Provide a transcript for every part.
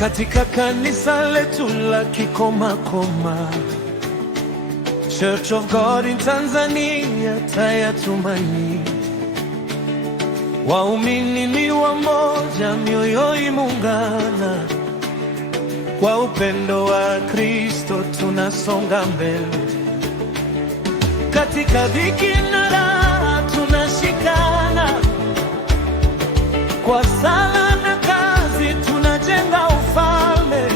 katika kanisa letu la Kikomakoma, Church of God in Tanzania, Taa ya Tumaini. Waumini ni wamoja, mioyo imeungana, kwa upendo wa Kristo tunasonga mbele. Katika dhiki na raha tunashikana, kwa sala na kazi tunajenga ufalme.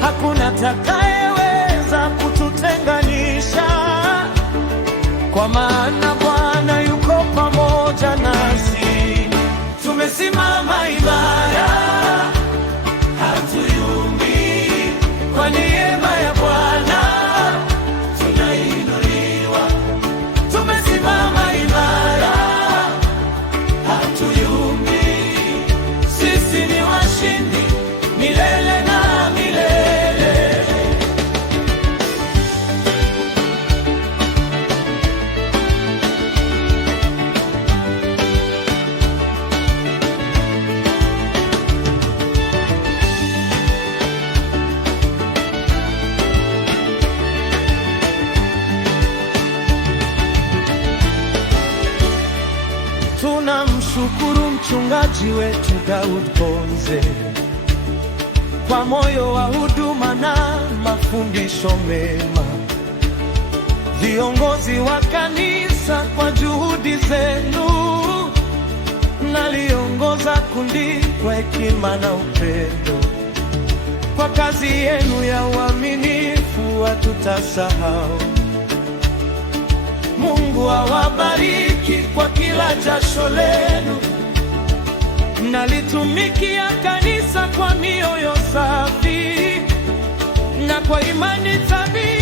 Hakuna atakayeweza kututenganisha, kwa maana Bwana yuko pamoja nasi. Tumesimama imara, hatuyumbi, kwa neema ya Bwana tunainuliwa. Tumesimama imara, hatuyumbi, sisi ni washindi milele na milele. Tunamshukuru mchungaji wetu Daud Ponze kwa moyo wa huduma na mafundisho mema, viongozi wa kanisa kwa juhudi zenu, naliongoza kundi kwa hekima na upendo. Kwa kazi yenu ya uaminifu hatutasahau. Mungu awabariki kwa kila jasho lenu, nalitumikia kanisa kwa mioyo safi na kwa imani thabiti.